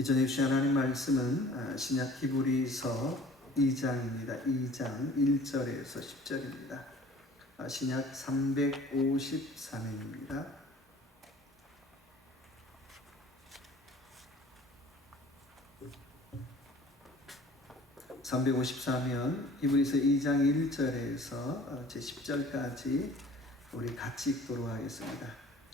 이전에 주신 하나님 말씀은 신약 히브리서 2장입니다. 2장 1절에서 10절입니다. 신약 353회입니다. 354면 히브리서 2장 1절에서 제 10절까지 우리 같이 읽도록 하겠습니다.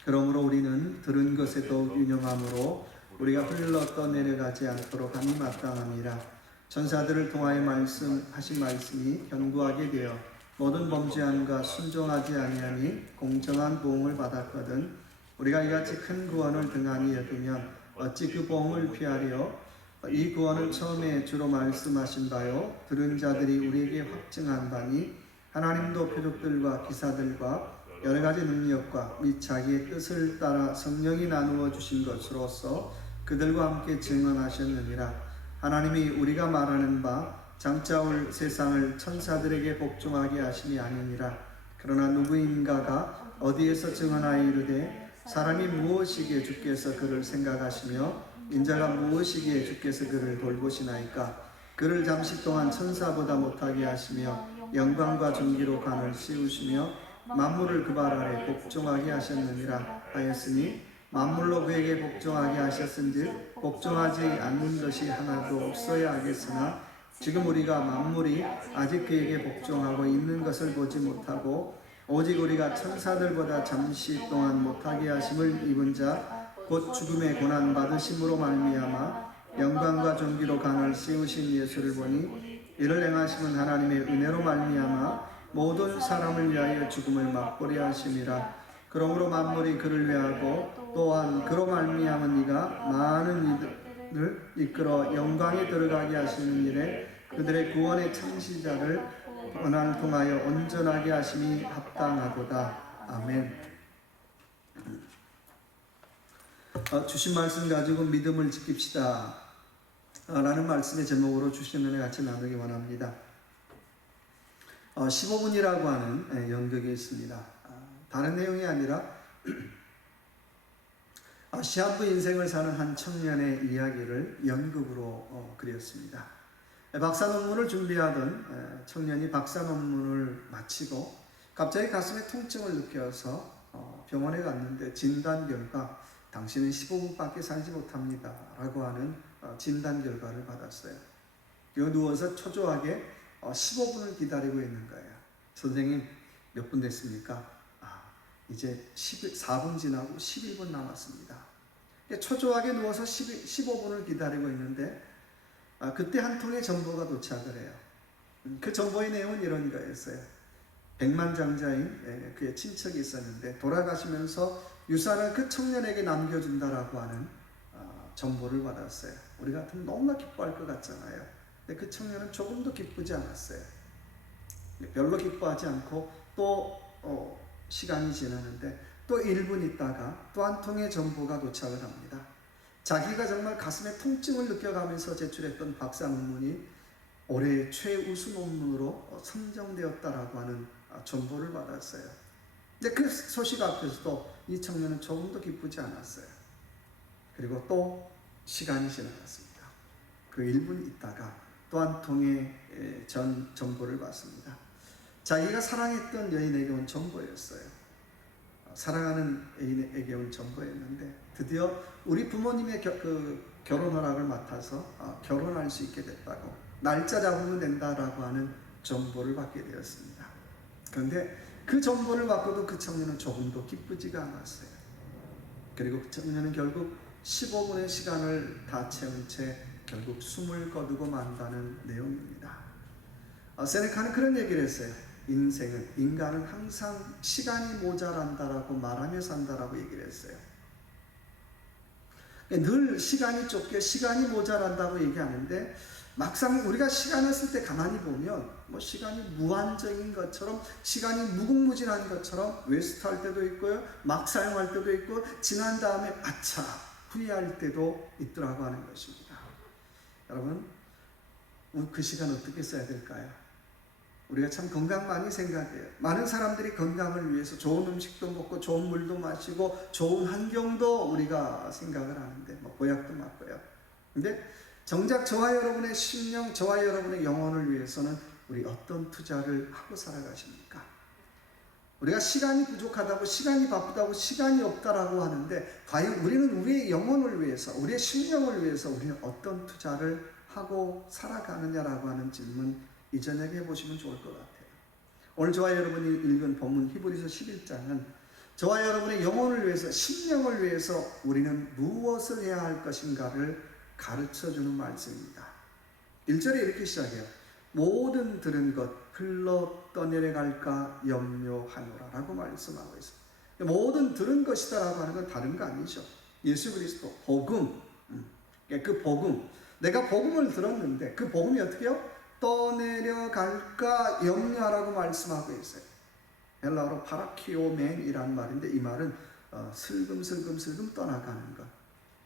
그러므로 우리는 들은 것에 더욱 유념함으로 우리가 흘러 떠내려가지 않도록 함이 마땅함이라. 천사들을 통하여 말씀하신 말씀이 견고하게 되어 모든 범죄함과 순종하지 아니하니 공정한 보응을 받았거든. 우리가 이같이 큰 구원을 등한히 여기면 어찌 그 보응을 피하려? 이 구원은 처음에 주로 말씀하신 바요 들은 자들이 우리에게 확증한 바니 하나님도 표적들과 기사들과 여러 가지 능력과 및 자기의 뜻을 따라 성령이 나누어 주신 것으로서 그들과 함께 증언하셨느니라. 하나님이 우리가 말하는 바 장차 올 세상을 천사들에게 복종하게 하심이 아니니라. 그러나 누구인가가 어디에서 증언하여 이르되 사람이 무엇이기에 주께서 그를 생각하시며 인자가 무엇이기에 주께서 그를 돌보시나이까. 그를 잠시 동안 천사보다 못하게 하시며 영광과 존귀로 관을 씌우시며 만물을 그 발 아래 복종하게 하셨느니라 하였으니 만물로 그에게 복종하게 하셨은즉 복종하지 않는 것이 하나도 없어야 하겠으나 지금 우리가 만물이 아직 그에게 복종하고 있는 것을 보지 못하고 오직 우리가 천사들보다 잠시 동안 못하게 하심을 입은 자 곧 죽음의 고난 받으심으로 말미암아 영광과 존귀로 관을 씌우신 예수를 보니 이를 행하심은 하나님의 은혜로 말미암아 모든 사람을 위하여 죽음을 맛보려 하심이라. 그러므로 만물이 그를 위하고 또한 그로 말미암은 이가 많은 이들을 이끌어 영광에 들어가게 하시는 일에 그들의 구원의 창시자를 고난을 통하여 온전하게 하심이 합당하도다. 아멘. 주신 말씀 가지고 믿음을 지킵시다 라는 말씀의 제목으로 주신 은혜 같이 나누기 원합니다. 15분이라고 하는 연극이 있습니다. 다른 내용이 아니라 시한부 인생을 사는 한 청년의 이야기를 연극으로 그렸습니다. 박사 논문을 준비하던 청년이 박사 논문을 마치고 갑자기 가슴에 통증을 느껴서 병원에 갔는데 진단 결과 당신은 15분밖에 살지 못합니다 라고 하는 진단 결과를 받았어요. 그리고 누워서 초조하게 15분을 기다리고 있는 거예요. 선생님 몇 분 됐습니까? 이제 4분 지나고 11분 남았습니다. 초조하게 누워서 15분을 기다리고 있는데 그때 한 통의 정보가 도착을 해요. 그 정보의 내용은 이런 거였어요. 백만장자인 그의 친척이 있었는데 돌아가시면서 유산을 그 청년에게 남겨준다라고 하는 정보를 받았어요. 우리 같으면 너무나 기뻐할 것 같잖아요. 근데 그 청년은 조금도 기쁘지 않았어요. 별로 기뻐하지 않고 또 시간이 지나는데 또 1분 있다가 또 한 통의 정보가 도착을 합니다. 자기가 정말 가슴에 통증을 느껴가면서 제출했던 박사 논문이 올해의 최우수 논문으로 선정되었다라고 하는 정보를 받았어요. 근데 그 소식 앞에서도 이 청년은 조금도 기쁘지 않았어요. 그리고 또 시간이 지나갔습니다. 그 1분 있다가 또 한 통의 정보를 받습니다. 자기가 사랑했던 여인에게 온 정보였어요. 사랑하는 애인에게 온 정보였는데 드디어 우리 부모님의 결혼 허락을 맡아서 결혼할 수 있게 됐다고, 날짜 잡으면 된다라고 하는 정보를 받게 되었습니다. 그런데 그 정보를 받고도 그 청년은 조금도 기쁘지가 않았어요. 그리고 그 청년은 결국 15분의 시간을 다 채운 채 결국 숨을 거두고 만다는 내용입니다. 세네카는 그런 얘기를 했어요. 인간은 항상 시간이 모자란다라고 말하며 산다라고 얘기를 했어요. 늘 시간이 좁게 시간이 모자란다고 얘기하는데 막상 우리가 시간을 쓸 때 가만히 보면 시간이 무한정인 것처럼, 시간이 무궁무진한 것처럼 웨스트할 때도 있고요, 막 사용할 때도 있고, 지난 다음에 아차 후회할 때도 있더라고 하는 것입니다. 여러분, 그 시간 어떻게 써야 될까요? 우리가 참 건강 많이 생각해요. 많은 사람들이 건강을 위해서 좋은 음식도 먹고 좋은 물도 마시고 좋은 환경도 우리가 생각을 하는데 보약도 맞고요. 근데 정작 저와 여러분의 심령, 저와 여러분의 영혼을 위해서는 우리 어떤 투자를 하고 살아가십니까? 우리가 시간이 부족하다고, 시간이 바쁘다고, 시간이 없다라고 하는데 과연 우리는 우리의 영혼을 위해서, 우리의 심령을 위해서 우리는 어떤 투자를 하고 살아가느냐라고 하는 질문 이 저녁에 해보시면 좋을 것 같아요. 오늘 저와 여러분이 읽은 본문 히브리서 11장은 저와 여러분의 영혼을 위해서, 심령을 위해서 우리는 무엇을 해야 할 것인가를 가르쳐주는 말씀입니다. 1절에 이렇게 시작해요. 모든 들은 것 흘러 떠내려 갈까 염려하노라 라고 말씀하고 있어요. 모든 들은 것이다 라고 하는 건 다른 거 아니죠. 예수 그리스도, 복음. 그 복음. 내가 복음을 들었는데 그 복음이 어떻게 해요? 떠내려 갈까 염려하라고 말씀하고 있어요. 헬라어로 파라키오멘이라는 말인데 이 말은 슬금슬금 떠나가는 것.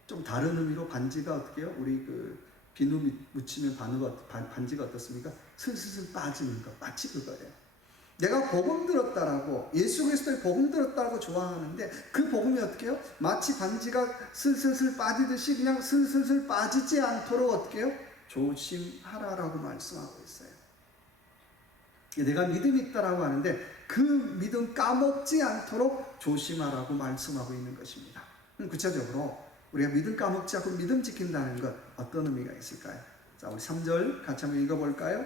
좀 다른 의미로 반지가 어떻게 해요? 우리 비누 묻히면 반지가 어떻습니까? 슬슬 빠지는 것. 마치 그거예요. 내가 복음 들었다라고, 예수 그리스도의 복음 들었다고 좋아하는데 그 복음이 어떻게 해요? 마치 반지가 슬슬 빠지듯이 그냥 슬슬 빠지지 않도록 어떻게 해요? 조심하라라고 말씀하고 있어요. 내가 믿음이 있다라고 하는데 그 믿음 까먹지 않도록 조심하라고 말씀하고 있는 것입니다. 구체적으로 우리가 믿음 까먹지 않고 믿음 지킨다는 것 어떤 의미가 있을까요? 자, 우리 3절 같이 한번 읽어볼까요?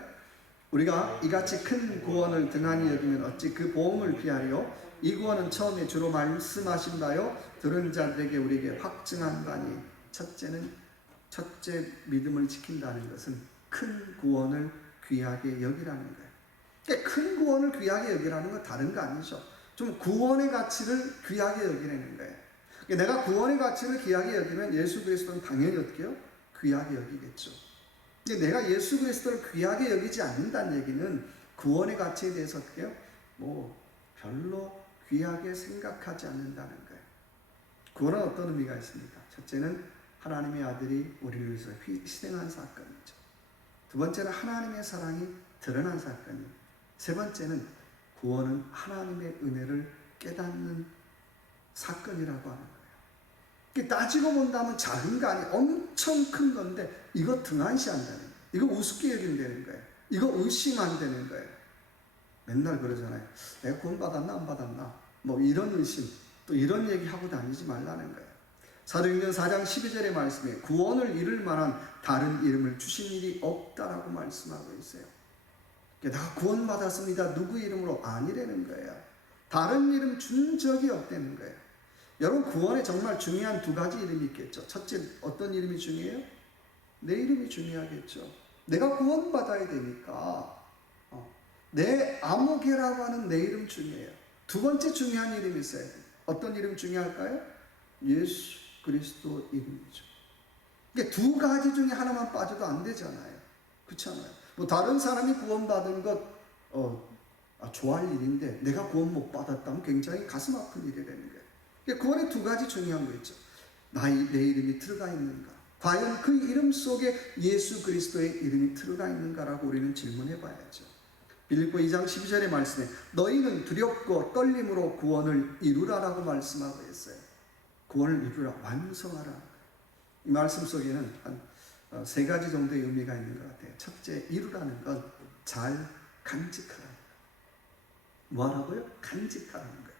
우리가 이같이 큰 구원을 등한히 여기면 어찌 그 보응을 피하리요? 이 구원은 처음에 주로 말씀하신 바요 들은 자들에게 우리에게 확증한 바니 첫째 믿음을 지킨다는 것은 큰 구원을 귀하게 여기라는 거예요. 그러니까 큰 구원을 귀하게 여기라는 건 다른 거 아니죠. 좀 구원의 가치를 귀하게 여기라는 거예요. 내가 구원의 가치를 귀하게 여기면 예수 그리스도는 당연히 어떻게 해요? 귀하게 여기겠죠. 근데 내가 예수 그리스도를 귀하게 여기지 않는다는 얘기는 구원의 가치에 대해서 어떻게 해요? 별로 귀하게 생각하지 않는다는 거예요. 구원은 어떤 의미가 있습니까? 첫째는 하나님의 아들이 우리를 위해서 희생한 사건이죠. 두 번째는 하나님의 사랑이 드러난 사건이에요. 세 번째는 구원은 하나님의 은혜를 깨닫는 사건이라고 하는 거예요. 따지고 본다면 작은 거 아니에요. 엄청 큰 건데 이거 등한시한다는 거예요. 이거 우습게 여긴다는 거예요. 이거 의심한다는 거예요. 맨날 그러잖아요. 내가 구원 받았나 안 받았나 이런 의심 또 이런 얘기 하고 다니지 말라는 거예요. 사도행전 4장 12절의 말씀에 구원을 이룰 만한 다른 이름을 주신 일이 없다라고 말씀하고 있어요. 내가 구원 받았습니다. 누구 이름으로? 아니라는 거예요. 다른 이름 준 적이 없다는 거예요. 여러분 구원에 정말 중요한 두 가지 이름이 있겠죠. 첫째 어떤 이름이 중요해요? 내 이름이 중요하겠죠. 내가 구원 받아야 되니까 내 아무개라고 하는 내 이름 중요해요. 두 번째 중요한 이름이 있어요. 어떤 이름 중요할까요? 예수 그리스도 이름이죠. 그러니까 두 가지 중에 하나만 빠져도 안 되잖아요. 그렇잖아요. 다른 사람이 구원 받은 것 좋아할 일인데 내가 구원 못 받았다면 굉장히 가슴 아픈 일이 되는 거예요. 그러니까 구원에 두 가지 중요한 거 있죠. 내 이름이 들어가 있는가? 과연 그 이름 속에 예수 그리스도의 이름이 들어가 있는가라고 우리는 질문해 봐야죠. 빌립보 2장 12절의 말씀에 너희는 두렵고 떨림으로 구원을 이루라라고 말씀하고 있어요. 구원을 이루라, 완성하라. 이 말씀 속에는 한 세 가지 정도의 의미가 있는 것 같아요. 첫째, 이루라는 건 잘 간직하라는 거예요. 뭐라고요? 간직하라는 거예요.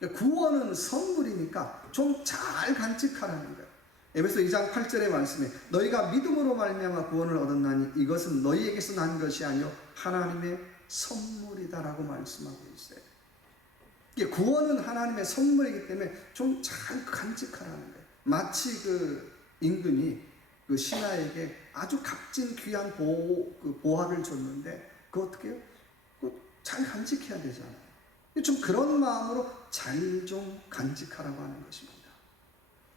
그러니까 구원은 선물이니까 좀 잘 간직하라는 거예요. 에베소 2장 8절의 말씀에 너희가 믿음으로 말미암아 구원을 얻었나니 이것은 너희에게서 난 것이 아니요 하나님의 선물이다라고 말씀하고 있어요. 구원은 하나님의 선물이기 때문에 좀 잘 간직하라는 거예요. 마치 임금이 신하에게 아주 값진 귀한 보화를 줬는데 그거 어떻게 해요? 잘 간직해야 되잖아요. 좀 그런 마음으로 잘 좀 간직하라고 하는 것입니다.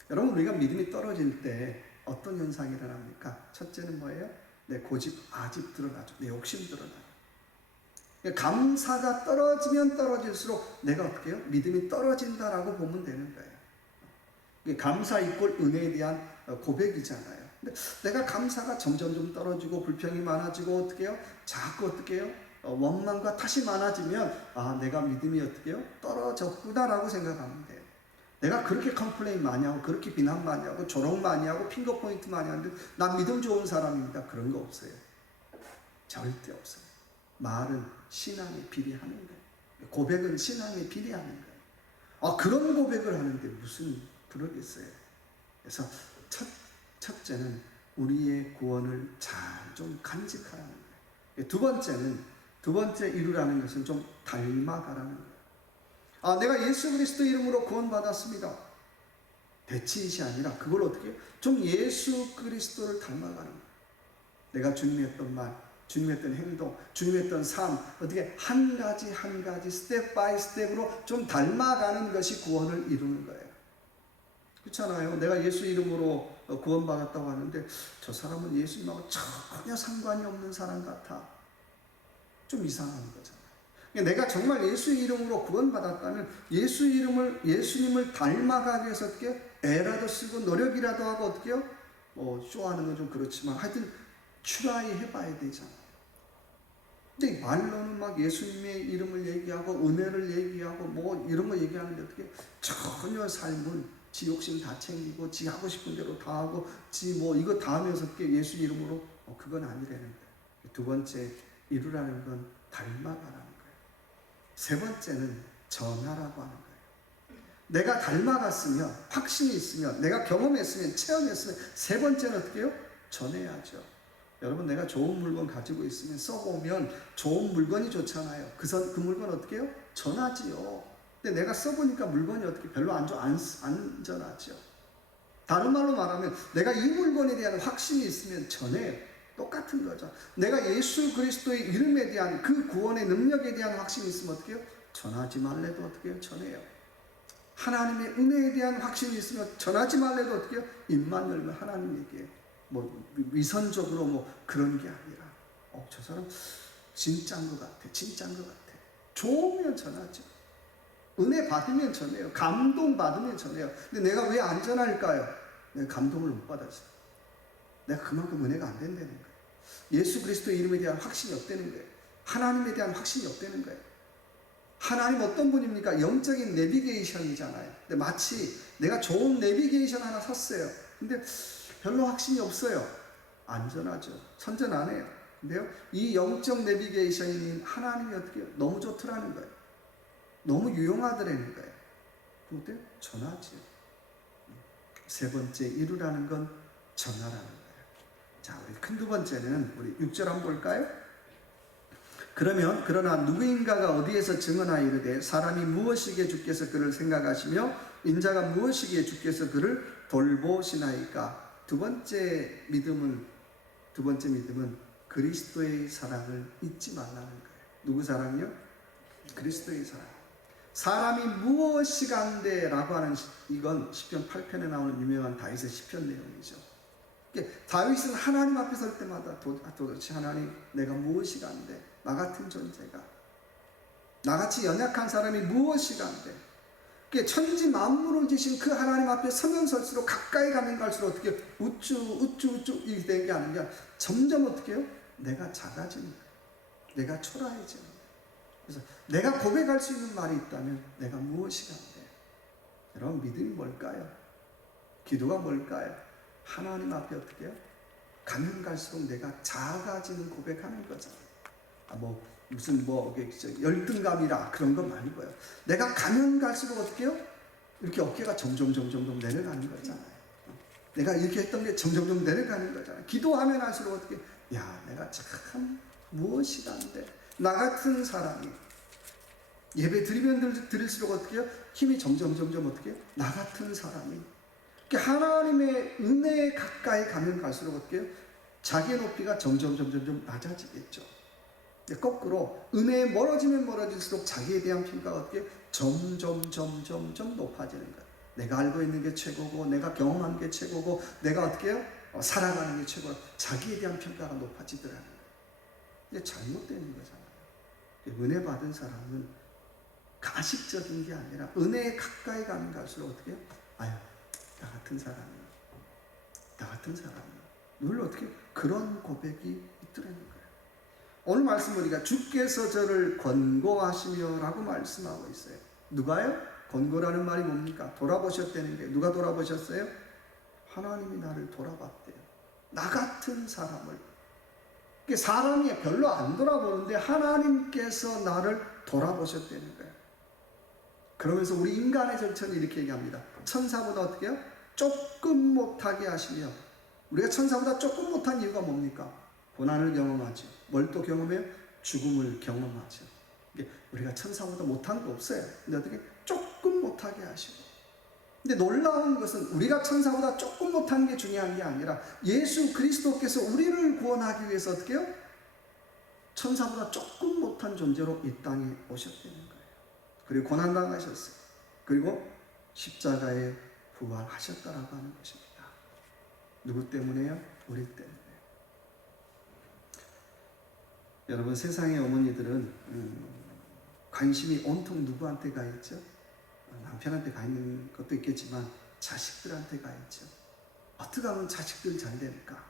여러분 우리가 믿음이 떨어질 때 어떤 현상이 일어납니까? 첫째는 뭐예요? 내 고집, 아집 드러나죠. 내 욕심 드러나요. 감사가 떨어지면 떨어질수록 내가 어떻게 해요? 믿음이 떨어진다라고 보면 되는 거예요. 감사 이꼴 은혜에 대한 고백이잖아요. 근데 내가 감사가 점점 좀 떨어지고 불평이 많아지고 어떻게 해요? 자꾸 어떻게 해요? 원망과 탓이 많아지면 내가 믿음이 어떻게 해요? 떨어졌구나라고 생각하면 돼요. 내가 그렇게 컴플레인 많이 하고 그렇게 비난 많이 하고 조롱 많이 하고 핑거 포인트 많이 하는데 난 믿음 좋은 사람입니다. 그런 거 없어요. 절대 없어요. 말은 신앙에 비례하는 거예요. 고백은 신앙에 비례하는 거예요. 그런 고백을 하는데 무슨 그러겠어요. 그래서 첫째는 우리의 구원을 잘 좀 간직하라는 거예요. 두 번째 이루라는 것은 좀 닮아가라는 거예요. 내가 예수 그리스도 이름으로 구원받았습니다. 대치이시 아니라 그걸 어떻게 해요? 좀 예수 그리스도를 닮아가는 거예요. 내가 주님이 했던 말, 주님이 했던 행동, 주님이 했던 삶, 어떻게 한 가지 스텝 바이 스텝으로 좀 닮아가는 것이 구원을 이루는 거예요. 그렇잖아요. 내가 예수 이름으로 구원받았다고 하는데 저 사람은 예수님하고 전혀 상관이 없는 사람 같아. 좀 이상한 거잖아요. 내가 정말 예수 이름으로 구원받았다면 예수님을 닮아가기 위해서 어떻게 애라도 쓰고 노력이라도 하고 어떻게 해요? 쇼하는 건 좀 그렇지만 하여튼 트라이 해봐야 되잖아요. 근데 말로는 막 예수님의 이름을 얘기하고 은혜를 얘기하고 뭐 이런 거 얘기하는데 어떻게 전혀 삶은 지 욕심 다 챙기고 지 하고 싶은 대로 다 하고 지 뭐 이거 다 하면서 어떻게 예수 이름으로 그건 아니라는 거예요. 두 번째 이루라는 건 닮아가라는 거예요. 세 번째는 전하라고 하는 거예요. 내가 닮아갔으면 확신이 있으면 내가 경험했으면 체험했으면 세 번째는 어떻게 해요? 전해야죠. 여러분 내가 좋은 물건 가지고 있으면 써보면 좋은 물건이 좋잖아요. 그 물건 어떻게 해요? 전하지요. 근데 내가 써보니까 물건이 어떻게 별로 안전하죠. 다른 말로 말하면 내가 이 물건에 대한 확신이 있으면 전해요. 똑같은 거죠. 내가 예수 그리스도의 이름에 대한 그 구원의 능력에 대한 확신이 있으면 어떻게 해요? 전하지 말래도 어떻게 해요? 전해요. 하나님의 은혜에 대한 확신이 있으면 전하지 말래도 어떻게 해요? 입만 열면 하나님에게 위선적으로 그런 게 아니라 저 사람 진짜인 것 같아. 진짜인 것 같아. 좋으면 전하죠. 은혜 받으면 전해요. 감동 받으면 전해요. 근데 내가 왜 안 전할까요? 내가 감동을 못 받았어요. 내가 그만큼 은혜가 안 된다는 거예요. 예수 그리스도의 이름에 대한 확신이 없다는 거예요. 하나님에 대한 확신이 없다는 거예요. 하나님 어떤 분입니까? 영적인 내비게이션이잖아요. 근데 마치 내가 좋은 내비게이션 하나 샀어요. 근데 별로 확신이 없어요. 안전하죠. 선전 안 해요. 근데요, 이 영적 내비게이션이 하나님이 어떻게 해요? 너무 좋더라는 거예요. 너무 유용하더라는 거예요. 그때 전하지요. 세 번째 이루라는 건 전하라는 거예요. 자, 우리 큰 두 번째는 우리 6절 한번 볼까요? 그러나 누구인가가 어디에서 증언하여 이르되 사람이 무엇이기에 주께서 그를 생각하시며 인자가 무엇이기에 주께서 그를 돌보시나이까. 두 번째 믿음은 그리스도의 사랑을 잊지 말라는 거예요. 누구 사랑이요? 그리스도의 사랑. 사람이 무엇이간데 라고 하는 이건 시편 8편에 나오는 유명한 다윗의 시편 내용이죠. 다윗은 하나님 앞에 설 때마다 도대체 하나님 내가 무엇이간데, 나 같은 존재가, 나같이 연약한 사람이 무엇이간데, 천지 만물을 지신 그 하나님 앞에 서면 설수록 가까이 가면 갈수록 어떻게 우쭈 이렇게 되는 게 아니라 점점 어떻게 해요? 내가 작아지는 거예요. 내가 초라해지는 거예요. 그래서 내가 고백할 수 있는 말이 있다면 내가 무엇이간데. 여러분 믿음이 뭘까요? 기도가 뭘까요? 하나님 앞에 어떻게 해요? 가면 갈수록 내가 작아지는 고백하는 거잖아요. 무슨 열등감이라 그런 건 아니고요. 내가 가면 갈수록 어떻게 해요? 이렇게 어깨가 점점 내려가는 거잖아요. 내가 이렇게 했던 게 점점 내려가는 거잖아요. 기도하면 할수록 어떻게, 내가 참 무엇이간데, 나 같은 사람이 예배 드리면 드릴수록 어떻게 해요? 힘이 점점 어떻게 해요? 나 같은 사람이 하나님의 은혜에 가까이 가면 갈수록 어떻게 해요? 자기의 높이가 점점 낮아지겠죠. 거꾸로 은혜에 멀어지면 멀어질수록 자기에 대한 평가가 어떻게 점점 높아지는 거예요. 내가 알고 있는 게 최고고, 내가 경험한 게 최고고, 내가 어떻게 해요? 살아가는 게 최고고, 자기에 대한 평가가 높아지더라는 거예요. 이게 잘못되는 거잖아요. 은혜 받은 사람은 가식적인 게 아니라 은혜에 가까이 가면 갈수록 어떻게 해요? 나 같은 사람이 늘 어떻게 그런 고백이 있더라는 거예요. 오늘 말씀 보니까 주께서 저를 권고하시며 라고 말씀하고 있어요. 누가요? 권고라는 말이 뭡니까? 돌아보셨다는 게, 누가 돌아보셨어요? 하나님이 나를 돌아봤대요. 나 같은 사람을. 사람이 별로 안 돌아보는데 하나님께서 나를 돌아보셨다는 거예요. 그러면서 우리 인간의 정체는 이렇게 얘기합니다. 천사보다 어떻게 해요? 조금 못하게 하시며, 우리가 천사보다 조금 못한 이유가 뭡니까? 고난을 경험하죠. 뭘 또 경험해요? 죽음을 경험하죠. 우리가 천사보다 못한 거 없어요. 근데 어떻게? 조금 못하게 하시고. 근데 놀라운 것은 우리가 천사보다 조금 못한 게 중요한 게 아니라 예수 그리스도께서 우리를 구원하기 위해서 어떻게 해요? 천사보다 조금 못한 존재로 이 땅에 오셨다는 거예요. 그리고 고난당하셨어요. 그리고 십자가에 부활하셨다라고 하는 것입니다. 누구 때문에요? 우리 때문에. 여러분, 세상의 어머니들은 관심이 온통 누구한테 가 있죠? 남편한테 가 있는 것도 있겠지만 자식들한테 가 있죠. 어떻게 하면 자식들이 잘 될까?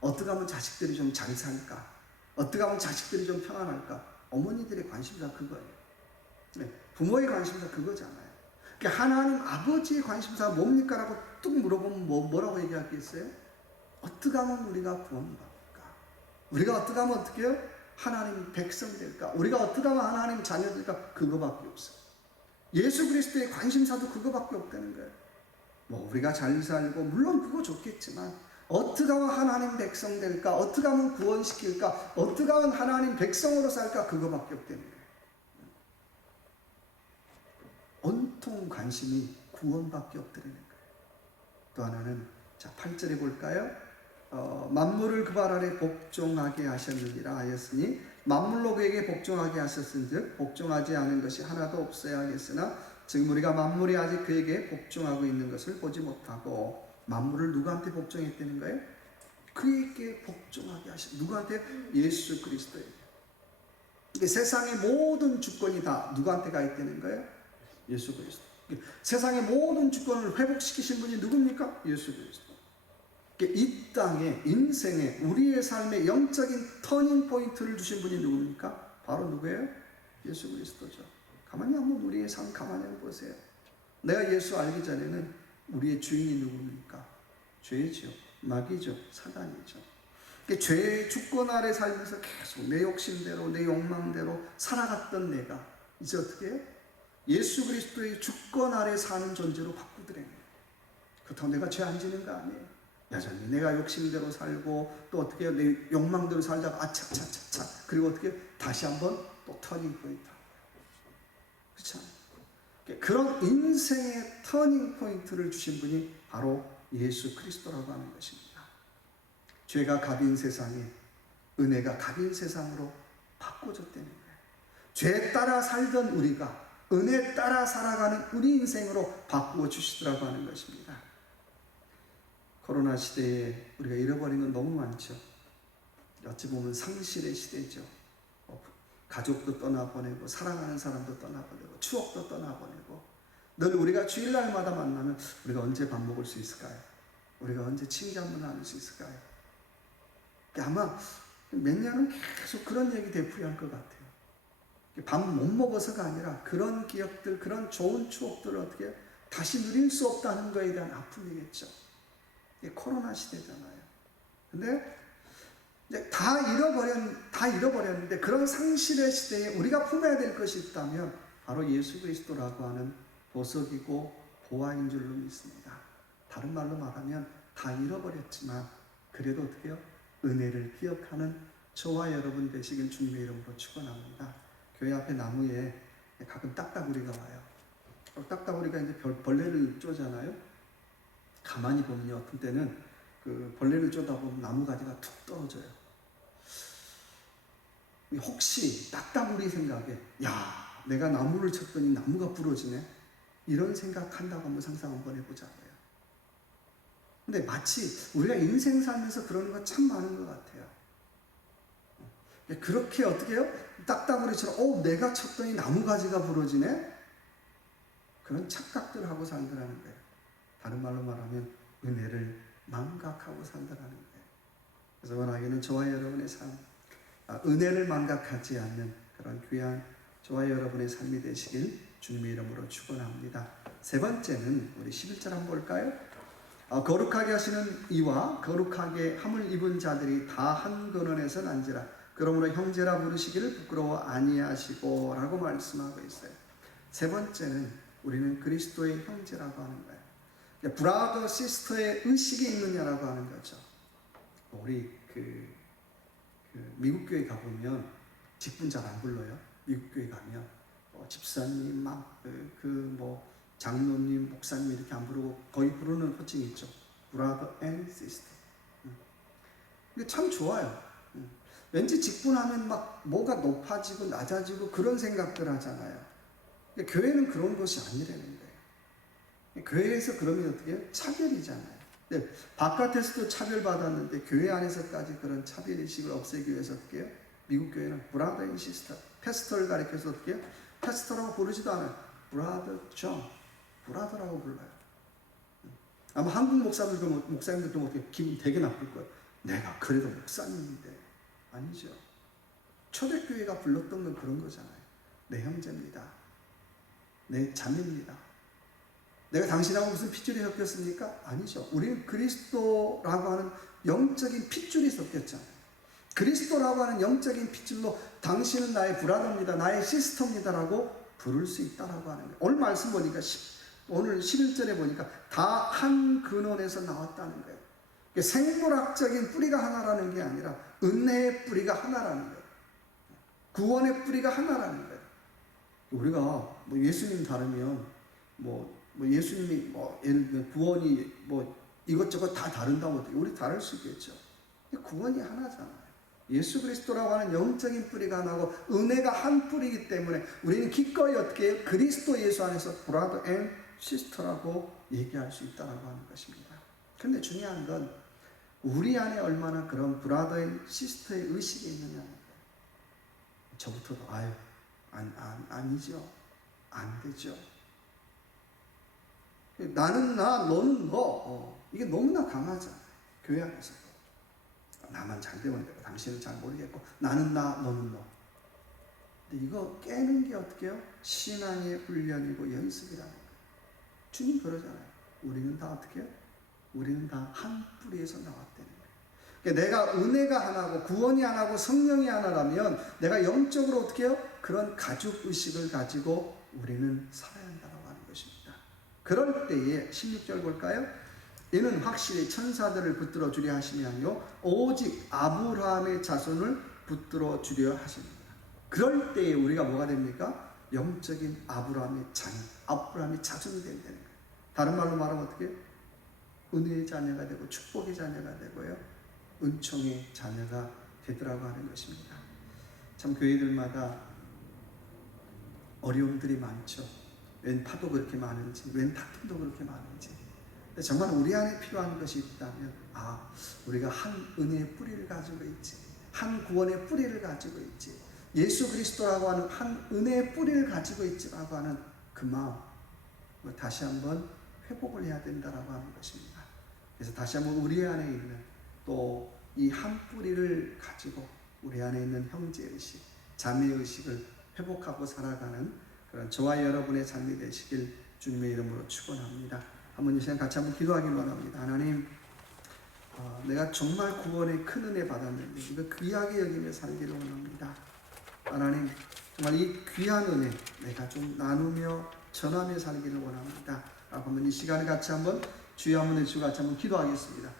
어떻게 하면 자식들이 좀 잘 살까? 어떻게 하면 자식들이 좀 평안할까? 어머니들의 관심사 그거예요. 네, 부모의 관심사 그거잖아요. 그러니까 하나님 아버지의 관심사가 뭡니까? 라고 뚝 물어보면 뭐라고 얘기하겠어요? 어떻게 하면 우리가 구원받을까? 우리가 어떻게 하면 어떻게 해요? 하나님 백성 될까? 우리가 어떻게 하면 하나님 자녀 될까? 그거밖에 없어요. 예수 그리스도의 관심사도 그거밖에 없다는 거예요. 우리가 잘 살고 물론 그거 좋겠지만 어떻게 하면 하나님 백성 될까? 어떻게 하면 구원시킬까? 어떻게 하면 하나님 백성으로 살까? 그거밖에 없다는 거예요. 온통 관심이 구원밖에 없다는 거예요. 또 하나는, 자, 8절에 볼까요? 만물을 그 발 아래 복종하게 하셨느니라 하였으니 만물로 그에게 복종하게 하셨은즉 복종하지 않은 것이 하나도 없어야 하겠으나 지금 우리가 만물이 아직 그에게 복종하고 있는 것을 보지 못하고. 만물을 누구한테 복종했다는 거예요? 그에게 복종하게 하신. 누구한테? 예수 그리스도에게. 세상의 모든 주권이 다 누구한테 가 있다는 거예요? 예수 그리스도. 세상의 모든 주권을 회복시키신 분이 누굽니까? 예수 그리스도. 이 땅에, 인생에, 우리의 삶의 영적인 터닝 포인트를 주신 분이 누굽니까? 바로 누구예요? 예수 그리스도죠. 가만히 한번 우리의 삶 가만히 한번 보세요. 내가 예수 알기 전에는 우리의 주인이 누굽니까? 죄죠. 마귀죠. 사단이죠. 죄의 주권 아래 살면서 계속 내 욕심대로, 내 욕망대로 살아갔던 내가 이제 어떻게 해요? 예수 그리스도의 주권 아래 사는 존재로 바꾸더래요. 그렇다고 내가 죄 안 지는 거 아니에요. 여전히 내가 욕심대로 살고 또 어떻게 내 욕망대로 살다가 아차차차차 그리고 어떻게 다시 한번 또 터닝 포인트. 그렇죠? 그런 인생의 터닝 포인트를 주신 분이 바로 예수 그리스도라고 하는 것입니다. 죄가 갑인 세상에 은혜가 갑인 세상으로 바꿔줬다는 거예요. 죄 따라 살던 우리가 은혜 따라 살아가는 우리 인생으로 바꾸어 주시더라고 하는 것입니다. 코로나 시대에 우리가 잃어버린 건 너무 많죠. 어찌 보면 상실의 시대죠. 가족도 떠나보내고 사랑하는 사람도 떠나보내고 추억도 떠나보내고 늘 우리가 주일날마다 만나면 우리가 언제 밥 먹을 수 있을까요? 우리가 언제 친구 한번 나눌 수 있을까요? 아마 몇 년은 계속 그런 얘기 되풀이할 것 같아요. 밥 못 먹어서가 아니라 그런 기억들, 그런 좋은 추억들을 어떻게 다시 누릴 수 없다는 것에 대한 아픔이겠죠. 이게 코로나 시대잖아요. 근데 이제 다 잃어버렸는데 그런 상실의 시대에 우리가 품어야 될 것이 있다면 바로 예수 그리스도라고 하는 보석이고 보화인 줄로 믿습니다. 다른 말로 말하면 다 잃어버렸지만 그래도 어떻게 해요? 은혜를 기억하는 저와 여러분 되시길 주님의 이름으로 축원합니다. 교회 앞에 나무에 가끔 딱따구리가 와요. 딱따구리가 이제 벌레를 쪼잖아요. 가만히 보면요, 어떤 때는 그 벌레를 쪼다 보면 나무 가지가 툭 떨어져요. 혹시 딱따구리 생각에 야, 내가 나무를 쳤더니 나무가 부러지네? 이런 생각한다고 한번 상상 한번 해보자고요. 근데 마치 우리가 인생 살면서 그런 거 참 많은 것 같아요. 그렇게 어떻게 해요? 딱따구리처럼 내가 쳤더니 나무 가지가 부러지네? 그런 착각들을 하고 살더라는 거예요. 다른 말로 말하면 은혜를 망각하고 산다는 거예요. 그래서 원하기는 저와 여러분의 삶, 은혜를 망각하지 않는 그런 귀한 저와 여러분의 삶이 되시길 주님의 이름으로 축원합니다. 세 번째는 우리 11절 한번 볼까요? 거룩하게 하시는 이와 거룩하게 함을 입은 자들이 다 한 근원에서 난지라. 그러므로 형제라 부르시기를 부끄러워 아니하시고 라고 말씀하고 있어요. 세 번째는 우리는 그리스도의 형제라고 하는 거예요. 브라더 시스터의 의식이 있느냐라고 하는 거죠. 우리 미국 교회 가보면 직분 잘 안 불러요. 미국 교회 가면 집사님, 장로님, 목사님 이렇게 안 부르고 거의 부르는 호칭이 있죠. Brother and Sister. 근데 참 좋아요. 왠지 직분하면 막 뭐가 높아지고 낮아지고 그런 생각들 하잖아요. 근데 교회는 그런 것이 아니라는 거예요. 교회에서 그러면 어떻게 해요? 차별이잖아요. 근데 바깥에서도 차별받았는데 교회 안에서까지 그런 차별의식을 없애기 위해서 어떻게 해요? 미국 교회는 Brother and Sister, 패스터를 가리켜서 어떻게 해요? 패스터라고 부르지도 않아요. Brother John, 브라더라고 불러요. 아마 한국 목사님들도 어떻게 기분 되게 나쁠 거예요. 내가 그래도 목사님인데. 아니죠. 초대교회가 불렀던 건 그런 거잖아요. 내 형제입니다. 내 자매입니다. 내가 당신하고 무슨 핏줄이 섞였습니까? 아니죠. 우리는 그리스도라고 하는 영적인 핏줄이 섞였잖아요. 그리스도라고 하는 영적인 핏줄로 당신은 나의 브라더입니다. 나의 시스터입니다라고 부를 수 있다라고 하는 거예요. 오늘 말씀 보니까 오늘 11절에 보니까 다 한 근원에서 나왔다는 거예요. 생물학적인 뿌리가 하나라는 게 아니라 은혜의 뿌리가 하나라는 거예요. 구원의 뿌리가 하나라는 거예요. 우리가 예수님 다르면 예수님이 예를 들면 구원이 이것저것 다 다른다고 우리 다를 수 있겠죠. 구원이 하나잖아요. 예수 그리스도라고 하는 영적인 뿌리가 하나고 은혜가 한 뿌리이기 때문에 우리는 기꺼이 어떻게 해요? 그리스도 예수 안에서 브라더 앤 시스터라고 얘기할 수 있다고 하는 것입니다. 그런데 중요한 건 우리 안에 얼마나 그런 브라더 앤 시스터의 의식이 있느냐는 거예요. 저부터도 아니죠. 안 되죠. 나는 나, 너는 너. 이게 너무나 강하잖아요. 교회 안에서도. 나만 잘 되면 되고 당신은 잘 모르겠고 나는 나, 너는 너. 근데 이거 깨는 게 어떻게 해요? 신앙의 훈련이고 연습이라는 거예요. 주님 그러잖아요. 우리는 다 어떻게 해요? 우리는 다 한 뿌리에서 나왔다는 거예요. 그러니까 내가 은혜가 하나고 구원이 하나고 성령이 하나라면 내가 영적으로 어떻게 해요? 그런 가족의식을 가지고 우리는 살아야 한다고 하는 것입니다. 그럴 때에 16절 볼까요? 이는 확실히 천사들을 붙들어 주려 하심이 아니요 오직 아브라함의 자손을 붙들어 주려 하십니다. 그럴 때에 우리가 뭐가 됩니까? 영적인 아브라함의 자녀, 아브라함의 자손이 된다는 거예요. 다른 말로 말하면 어떻게? 은혜의 자녀가 되고 축복의 자녀가 되고요. 은총의 자녀가 되더라고 하는 것입니다. 참 교회들마다 어려움들이 많죠. 웬 파도 그렇게 많은지, 웬 다툼도 그렇게 많은지. 정말 우리 안에 필요한 것이 있다면 우리가 한 은혜의 뿌리를 가지고 있지, 한 구원의 뿌리를 가지고 있지, 예수 그리스도라고 하는 한 은혜의 뿌리를 가지고 있지라고 하는 그 마음 다시 한번 회복을 해야 된다라고 하는 것입니다. 그래서 다시 한번 우리 안에 있는 또 이 한 뿌리를 가지고 우리 안에 있는 형제의식, 자매의식을 회복하고 살아가는 그런 저와 여러분의 삶이 되시길 주님의 이름으로 축원합니다. 한번 이 시간 같이 한번 기도하길 원합니다. 하나님, 내가 정말 구원의 큰 은혜 받았는데 이거 귀하게 여기며 살기를 원합니다. 하나님, 정말 이 귀한 은혜 내가 좀 나누며 전하며 살기를 원합니다. 한번 이 시간에 같이 한번 주여 한번 해주시고 같이 한번 기도하겠습니다.